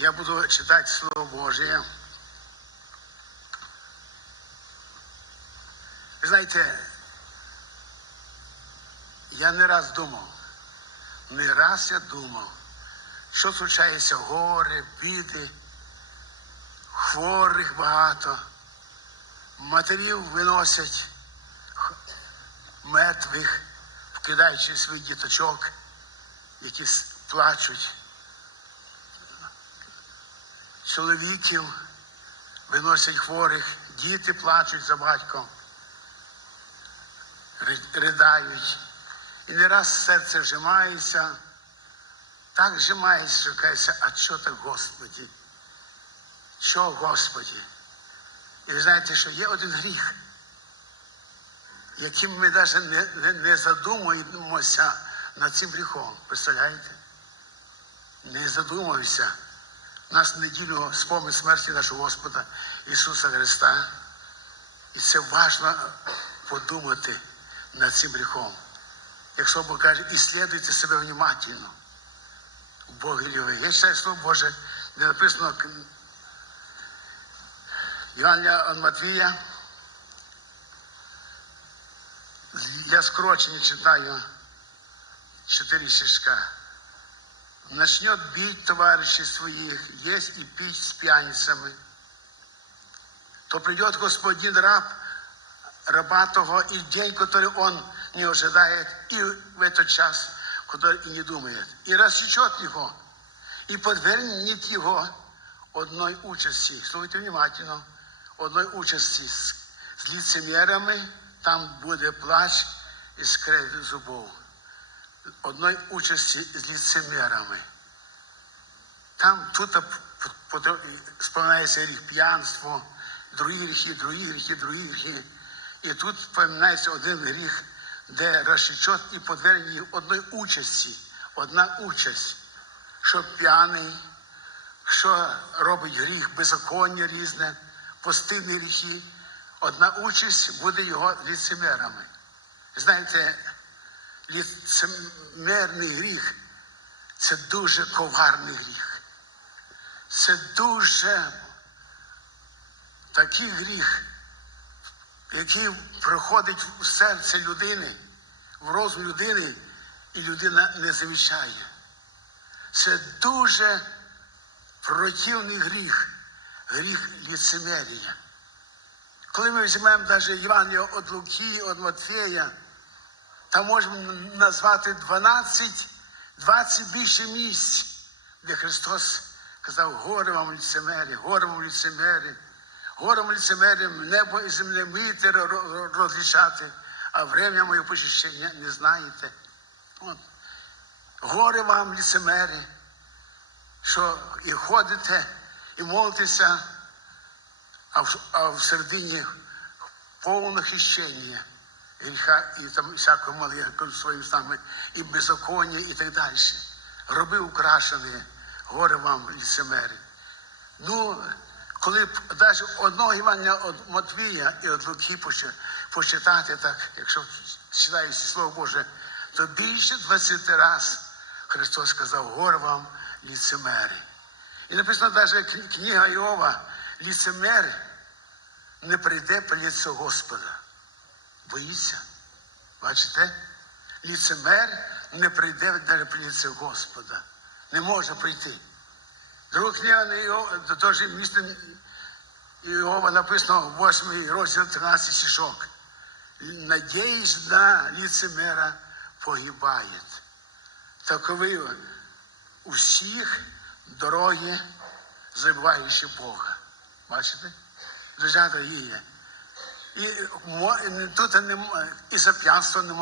я буду читати Слово Божє. Ви знаєте, я не раз думав, не раз я думав, що случається горе, біди, хворих багато, матерів виносять мертвих, вкидаючи своїх діточок, які плачуть. Чоловіків виносять хворих, діти плачуть за батьком, ридають. І не раз серце вжимається, так вжимається, кажеться, а що так, Господі? Що, Господі? І ви знаєте, що є один гріх, яким ми навіть не, не, не задумуємося над цим гріхом. Представляєте? Не задумуємося. У нас в неділю спомин смерті нашого Господа Ісуса Христа. І це важливо подумати над цим гріхом. Якщо Бог каже, іслідуйте себе внимательно. Бог любви. Я читаю Слово Боже, де написано Івана Матвія. Я скорочення читаю чотири стишка Начнет бить товарищей своих, есть и пить с пьяницами. То придет господин раб, раба того, и день, который он не ожидает, и в этот час, который и не думает, и рассечет его, и подвергнет его одной участи. Слушайте внимательно. Одной участи с, с лицемерами, там буде плач і скрежет зубов. Одной участі з лицемерами. Там тут вспоминається гріх п'янство, другі гріхи, другі гріхи, другі гріхи. І тут вспоминається один гріх, де розшичот і подвергнені одної участі. Одна участь, що п'яний, що робить гріх, беззаконня різне, постійні гріхи. Одна участь буде його лицемерами. Знаєте, ліцемерний гріх це дуже коварний гріх. Це дуже такий гріх, який проходить у серце людини, в розум людини, і людина не замічає. Це дуже противний гріх, гріх ліцемерія. Коли ми візьмемо навіть Євангелія від Луки, від Матфея, там можемо назвати 12, 20 більше місць, де Христос казав, горе вам ліцемері, горе вам ліцемері, горе вам ліцемері, небо і земле ро- розрішати, а время моє почищення не знаєте. От. Горе вам ліцемері, що і ходите, і молитеся, а в, а в середині повне хищення гріха і там всякого молитви своїми устами, і беззаконня, і так далі. Роби украшені, горе вам ліцемери. Ну, коли навіть одного Івана від Матвія і від Луки почитати так, якщо читаю Слово Боже, то більше 20 раз Христос сказав, горе вам ліцемери. І написано навіть книга Іова, ліцемер не прийде по лицю Господа. Боїться. Бачите? Ліцемер не прийде навіть по лицю Господа. Не може прийти. Друга книга теж місто Іова написано 8 розділ 13 стишок. Надіюсь на лицемера погибає. Такові усіх дороги, забуваючи Бога. Бачите? Друзі дорогі. І тут і за п'янство не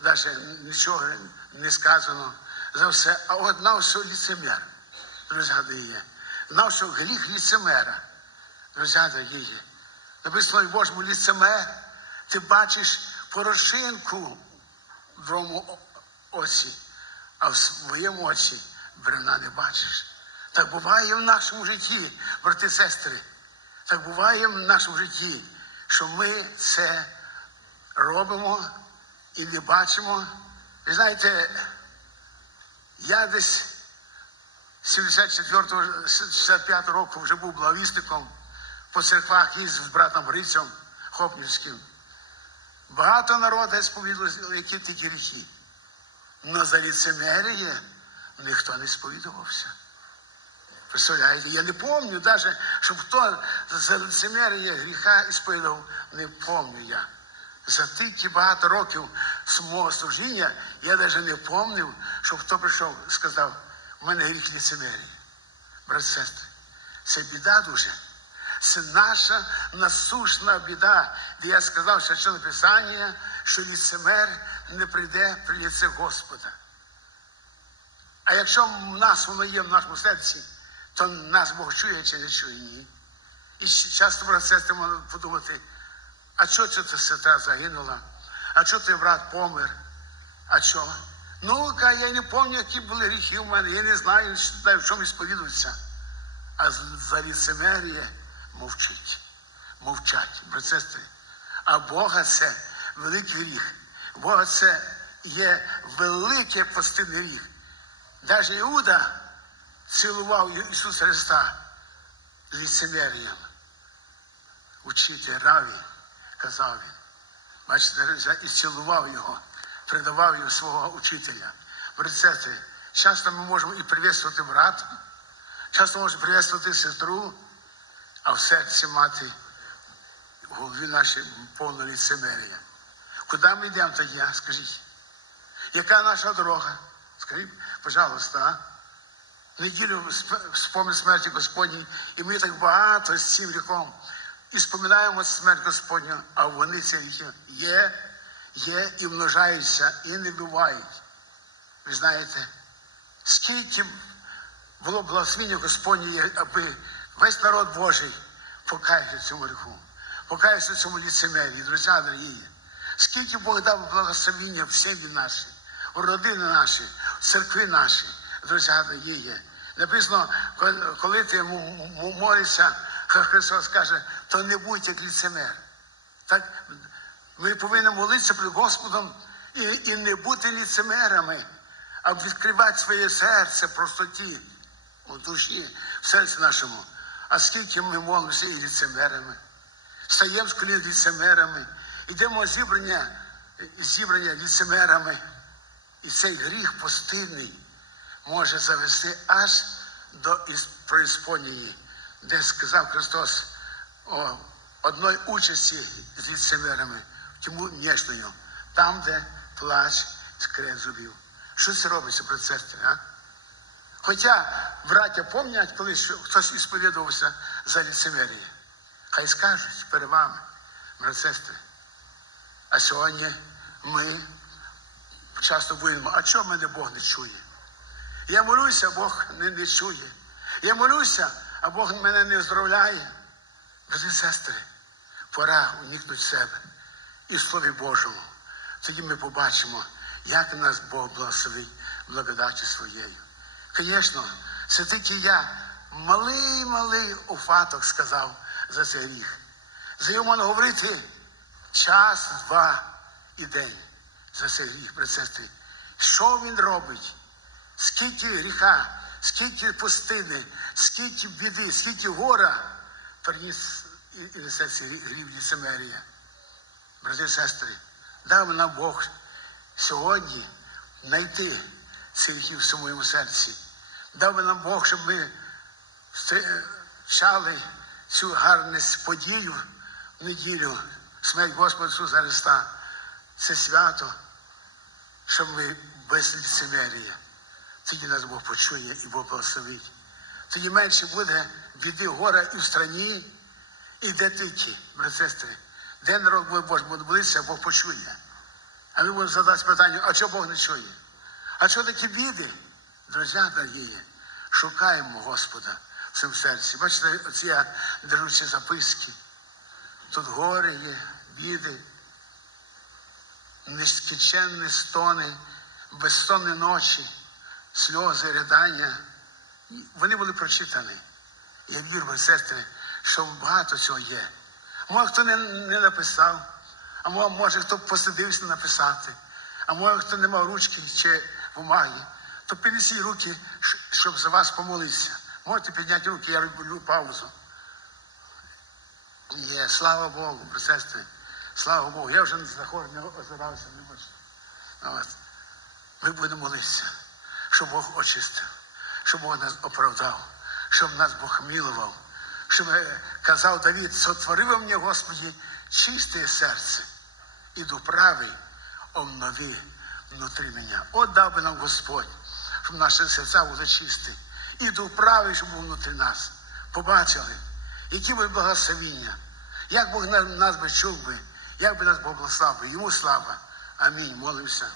навіть нічого не сказано за все. А от на що ліцемер, друзі дорогі. На що гріх ліцемера, друзі дорогі. Написано Божому ліцемер, ти бачиш порошинку в другому оці, а в своєму оці бревна не бачиш. Так буває в нашому житті, брати сестри. Так буває в нашому житті, що ми це робимо і не бачимо. Ви знаєте, я десь 74-65 року вже був благовісником по церквах із братом Грицем Хопнівським. Багато народу сповідували, які такі гріхи. Но за ліцемеріє ніхто не сповідувався. Представляєте, я не пам'ятаю навіть, щоб хто за лицемеріє гріха ісповідав, не пам'ятаю я. За тільки багато років з мого служіння я навіть не пам'ятав, щоб хто прийшов і сказав, у мене гріх ліцемерії. Брат сестри, це біда дуже. Це наша насушна біда, де я сказав, що читали Писання, що ліцемер не прийде при лице Господа. А якщо в нас воно є в нашому серці, то нас Бог чує чи не чує ні. І часто брат сестри можуть подумати, а чого це та сестра загинула? А чого той брат помер? А чого? Ну, каже, я не пам'ятаю, які були гріхи в мене, я не знаю, в чому сповідуються. А за ліцемеріє мовчить. Мовчать, брат сестри. А Бога це великий гріх. Бога це є великий постійний гріх. Навіть Іуда цілував Ісуса Христа ліцемерієм. Учитель Раві, казав він. Бачите, і цілував його, придавав його свого учителя. Брати часто ми можемо і приветствувати брата, часто можемо приветствувати сестру, а в серці мати в голові нашій повна ліцемерія. Куди ми йдемо тоді, скажіть? Яка наша дорога? Скажіть, пожалуйста, а? Неділю сп- спомин смерті Господній, і ми так багато з цим гріхом і споминаємо смерть Господню, а вони ці гріхи є, є і множаються, і не бувають. Ви знаєте, скільки було благословення Господнє, аби весь народ Божий покаявся цьому гріху, покаявся цьому ліцемерії, друзі дорогі. Скільки Бог дав благословення в сім'ї наші, у родини наші, в церкви наші, друзі дорогі. Написано, коли- ти молишся, Христос каже, то не будь як ліцемер. Так, ми повинні молитися перед Господом і, і не бути ліцемерами, а відкривати своє серце простоті у душі, в серці нашому. А скільки ми молимося і ліцемерами, стаємо з ліцемерами, йдемо зібрання, зібрання ліцемерами. І цей гріх постійний може завести аж до преісподньої, де сказав Христос о одної участі з ліцемерами, тому нічною, там, де плач скрет зубів. Що це робиться, брат сестри, а? Хоча браття пам'ятають, коли хтось ісповідувався за ліцемеріє. Хай скажуть перед вами, брат. А сьогодні ми часто будемо, а чого мене Бог не чує? Я молюся, Бог не, не чує. Я молюся, а Бог мене не оздоровляє. Брати сестри, пора уникнути себе і в Слові Божому. Тоді ми побачимо, як нас Бог благословить благодаті своєю. Звісно, це тільки я малий-малий уфаток сказав за цей гріх. За його можна говорити час, два і день за цей гріх, брат сестри. Що він робить? Скільки гріха, скільки пустини, скільки біди, скільки гора приніс і, несе цей гріх ліцемерія. Брати і сестри, дав нам Бог сьогодні знайти ці гріхи в своєму серці. Дав нам Бог, щоб ми зустрічали цю гарну подію в неділю, смерть Господа Ісуса Христа. Це свято, щоб ми без ліцемерія. Тоді нас Бог почує і Бог благословить. Тоді менше буде біди гора і в страні, і де тільки, брат сестри, де народ буде Божий буде молитися, Бог почує. А ми будемо задати питання, а чого Бог не чує? А що такі біди? Друзі дорогі, шукаємо Господа в своєму серці. Бачите, оці я держу записки. Тут горе є, біди, нескінченні стони, безсонні ночі, сльози, ридання. Вони були прочитані. Я вірю, брати сестри, що багато цього є. Може, хто не, не написав, а може, хто посидився написати, а може, хто не мав ручки чи бумаги, то піднесіть руки, щоб за вас помолитися. Можете підняти руки, я роблю паузу. Є, слава Богу, сестри. Слава Богу. Я вже на хор не озирався, не бачу. Ми будемо молитися, щоб Бог очистив, щоб Бог нас оправдав, щоб нас Бог милував, щоб е, казав Давід, сотворив мені, Господі, чисте серце і правий обнови внутрі мене. От дав би нам Господь, щоб наші серця були чисті. І правий, щоб був внутрі нас. Побачили, які би благословіння, як Бог нас би чув би, як би нас Бог благословив би. Йому слава. Амінь. Молимося.